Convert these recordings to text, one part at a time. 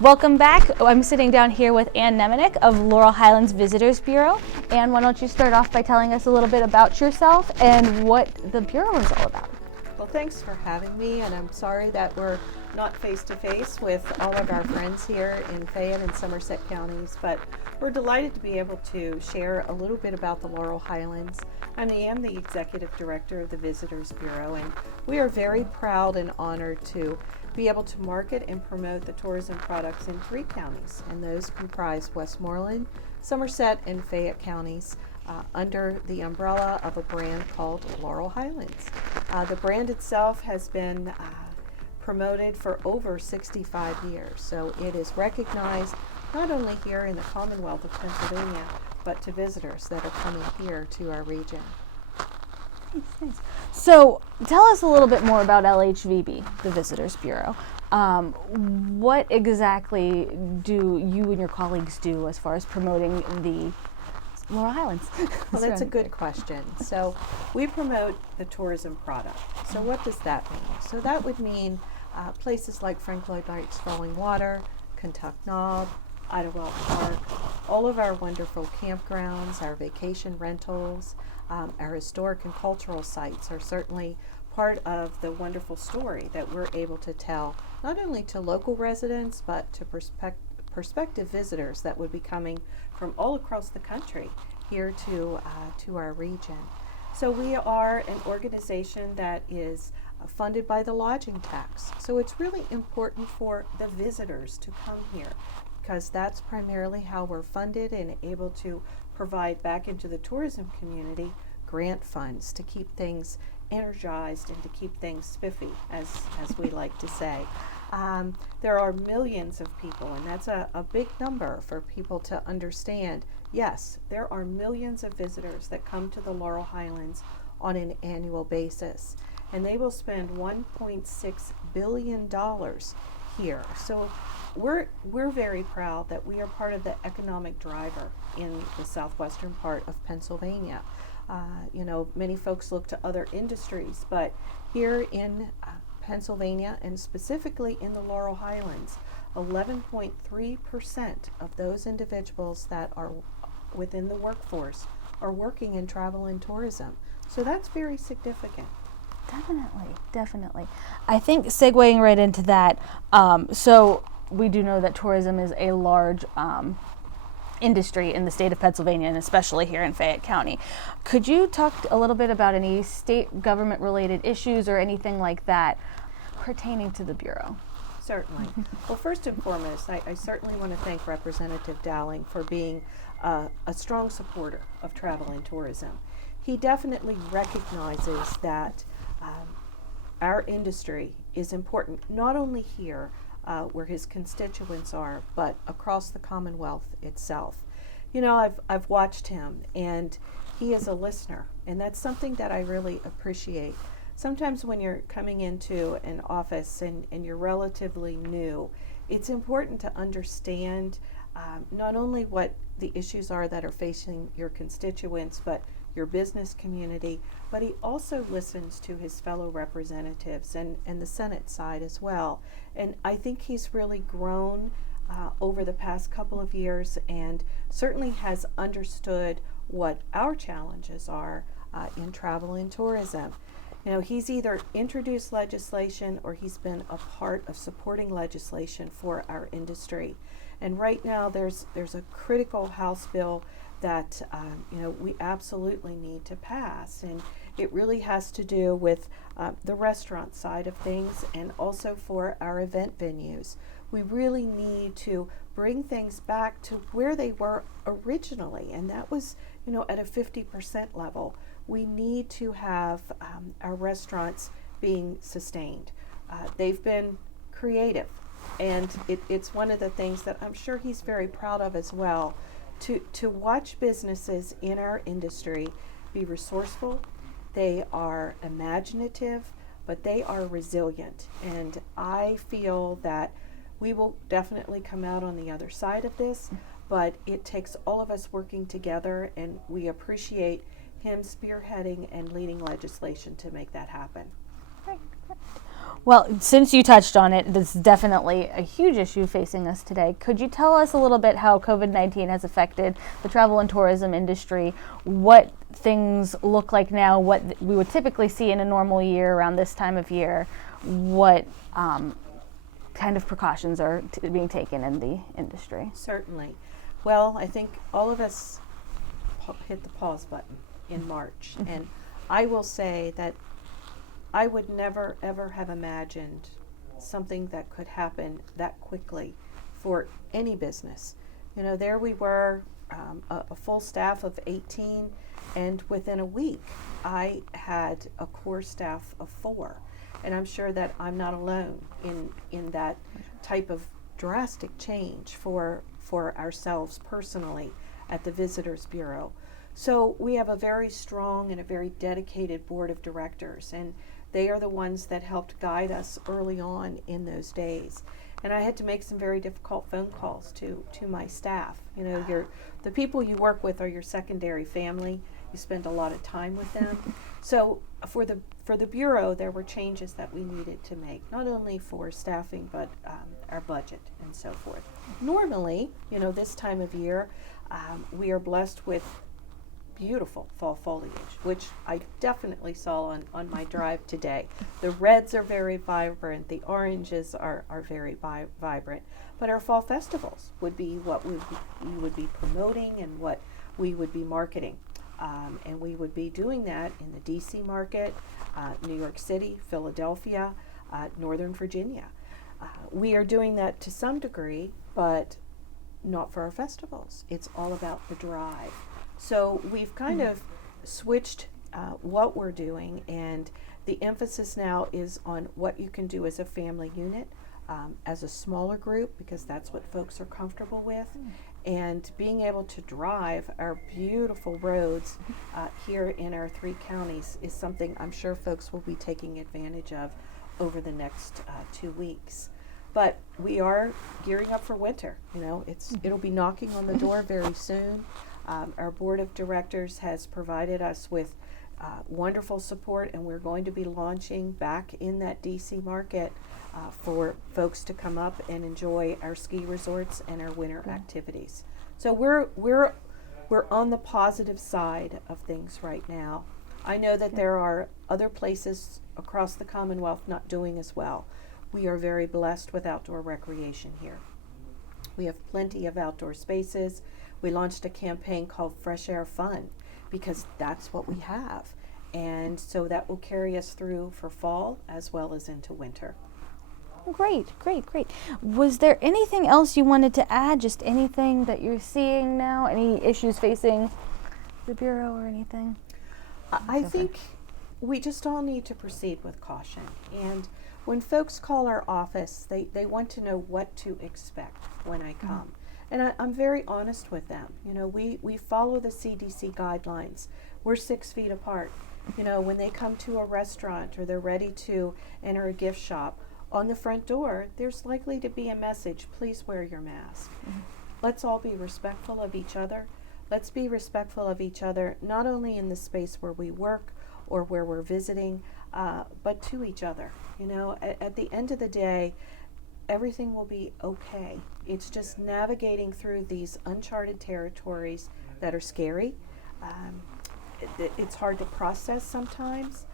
Welcome back. I'm sitting down here with Ann Nemenick of Laurel Highlands Visitors Bureau. Ann, why don't you start off by telling us a little bit about yourself and what the Bureau is all about? Well, thanks for having me, and I'm sorry that we're not face-to-face with all of our friends here in Fayette and Somerset counties, but we're delighted to be able to share a little bit about the Laurel Highlands. I am the Executive Director of the Visitors Bureau, and we are very proud and honored to be able to market and promote the tourism products in 3 counties, and those comprise Westmoreland, Somerset, and Fayette counties under the umbrella of a brand called Laurel Highlands. The brand itself has been promoted for over 65 years, so it is recognized not only here in the Commonwealth of Pennsylvania, but to visitors that are coming here to our region. Nice. So tell us a little bit more about Lhvb, the Visitors Bureau. What exactly do you and your colleagues do as far as promoting the Laurel Highlands? Well, that's a good question. So we promote the tourism product. So what does that mean? So that would mean places like Frank Lloyd Wright's Falling Water, Kentuck Knob, Idlewild Park, all of our wonderful campgrounds, our vacation rentals, our historic and cultural sites are certainly part of the wonderful story that we're able to tell, not only to local residents, but to prospective visitors that would be coming from all across the country here to our region. So we are an organization that is funded by the lodging tax. So it's really important for the visitors to come here, because that's primarily how we're funded and able to provide back into the tourism community grant funds to keep things energized and to keep things spiffy, as we like to say. There are millions of people, and that's a big number for people to understand. Yes, there are millions of visitors that come to the Laurel Highlands on an annual basis, and they will spend $1.6 billion here. So we're very proud that we are part of the economic driver in the southwestern part of Pennsylvania. Many folks look to other industries, but here in Pennsylvania, and specifically in the Laurel Highlands, 11.3% of those individuals that are within the workforce are working in travel and tourism. So that's very significant. Definitely. I think segueing right into that, so we do know that tourism is a large industry in the state of Pennsylvania, and especially here in Fayette County. Could you talk a little bit about any state government related issues or anything like that pertaining to the Bureau? Certainly. Well, first and foremost, I certainly want to thank Representative Dowling for being a strong supporter of travel and tourism. He definitely recognizes that our industry is important, not only here where his constituents are, but across the Commonwealth itself. I've watched him, and he is a listener, and that's something that I really appreciate. Sometimes when you're coming into an office and you're relatively new, it's important to understand not only what the issues are that are facing your constituents, but your business community, but he also listens to his fellow representatives and the Senate side as well. And I think he's really grown over the past couple of years, and certainly has understood what our challenges are in travel and tourism. He's either introduced legislation or he's been a part of supporting legislation for our industry. And right now there's a critical House bill that we absolutely need to pass, and it really has to do with the restaurant side of things, and also for our event venues. We really need to bring things back to where they were originally, and that was at a 50% level. We need to have our restaurants being sustained. They've been creative, and it's one of the things that I'm sure he's very proud of as well, to watch businesses in our industry be resourceful. They are imaginative, but they are resilient, and I feel that we will definitely come out on the other side of this, but it takes all of us working together, and we appreciate him spearheading and leading legislation to make that happen. Right. Well, since you touched on it, this is definitely a huge issue facing us today. Could you tell us a little bit how COVID-19 has affected the travel and tourism industry, what things look like now, what we would typically see in a normal year around this time of year, what kind of precautions are being taken in the industry? Certainly. Well, I think all of us hit the pause button in March. And I will say that I would never, ever have imagined something that could happen that quickly for any business. You know, there we were, a full staff of 18, and within a week, I had a core staff of 4. And I'm sure that I'm not alone in that type of drastic change for ourselves personally at the Visitors Bureau. So we have a very strong and a very dedicated board of directors, and they are the ones that helped guide us early on in those days. And I had to make some very difficult phone calls to my staff. You know, the people you work with are your secondary family. You spend a lot of time with them. So for the Bureau, there were changes that we needed to make, not only for staffing, but our budget and so forth. Normally, you know, this time of year, we are blessed with beautiful fall foliage, which I definitely saw on my drive today. The reds are very vibrant, the oranges are very vibrant, but our fall festivals would be what we would be promoting and what we would be marketing. And we would be doing that in the DC market, New York City, Philadelphia, Northern Virginia. We are doing that to some degree, but not for our festivals. It's all about the drive. So we've kind of switched what we're doing, and the emphasis now is on what you can do as a family unit, as a smaller group, because that's what folks are comfortable with, and being able to drive our beautiful roads here in our 3 counties is something I'm sure folks will be taking advantage of over the next 2 weeks. But we are gearing up for winter. You know, it'll be knocking on the door very soon. Our board of directors has provided us with wonderful support, and we're going to be launching back in that DC market for folks to come up and enjoy our ski resorts and our winter activities. So we're on the positive side of things right now. I know that there are other places across the Commonwealth not doing as well. We are very blessed with outdoor recreation here. We have plenty of outdoor spaces. We launched a campaign called Fresh Air Fun because that's what we have. And so that will carry us through for fall as well as into winter. Great. Was there anything else you wanted to add? Just anything that you're seeing now? Any issues facing the Bureau or anything? I think we just all need to proceed with caution. And when folks call our office, they want to know what to expect when I come. And I'm very honest with them. You know, we follow the CDC guidelines. We're 6 feet apart. You know, when they come to a restaurant or they're ready to enter a gift shop, on the front door, there's likely to be a message, please wear your mask. Let's all be respectful of each other. Let's be respectful of each other, not only in the space where we work or where we're visiting, but to each other. You know, at the end of the day, everything will be okay. It's just navigating through these uncharted territories that are scary. It's hard to process sometimes.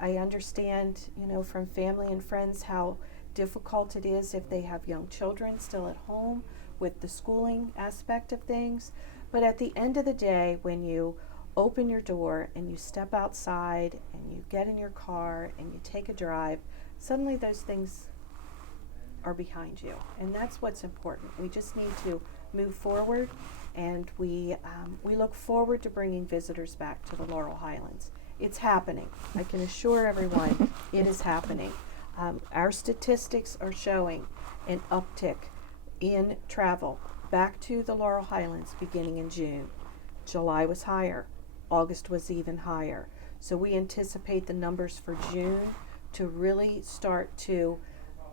I understand, you know, from family and friends how difficult it is if they have young children still at home with the schooling aspect of things. But at the end of the day, when you open your door and you step outside and you get in your car and you take a drive, suddenly those things are behind you. And that's what's important. We just need to move forward, and we look forward to bringing visitors back to the Laurel Highlands. It's happening. I can assure everyone it is happening. Our statistics are showing an uptick in travel back to the Laurel Highlands beginning in June. July was higher. August was even higher. So we anticipate the numbers for June to really start to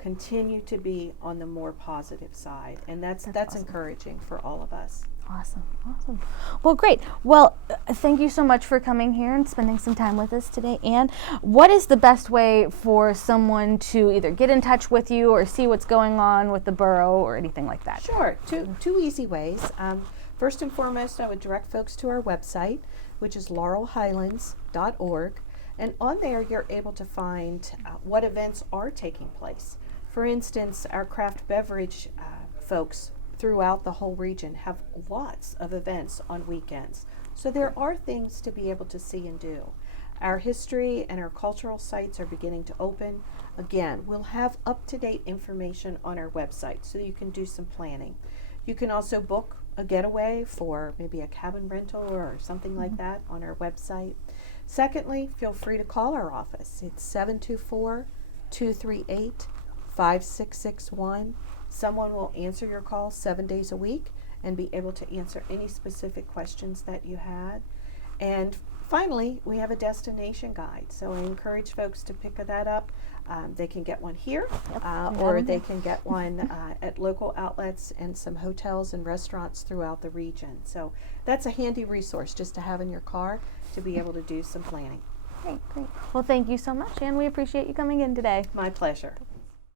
continue to be on the more positive side. And that's awesome. Encouraging for all of us. Awesome, awesome. Well, great. Well, thank you so much for coming here and spending some time with us today. Anne, what is the best way for someone to either get in touch with you or see what's going on with the borough or anything like that? Sure, two easy ways. First and foremost, I would direct folks to our website, which is laurelhighlands.org. And on there, you're able to find what events are taking place. For instance, our craft beverage folks throughout the whole region have lots of events on weekends. So there are things to be able to see and do. Our history and our cultural sites are beginning to open. Again, we'll have up-to-date information on our website so you can do some planning. You can also book a getaway for maybe a cabin rental or something like that on our website. Secondly, feel free to call our office. It's 724-238-5661. Someone will answer your call 7 days a week and be able to answer any specific questions that you had. And finally, we have a destination guide. So I encourage folks to pick that up. They can get one here, or they can get one at local outlets and some hotels and restaurants throughout the region. So that's a handy resource just to have in your car to be able to do some planning. Great, great. Well, thank you so much, Anne. We appreciate you coming in today. My pleasure.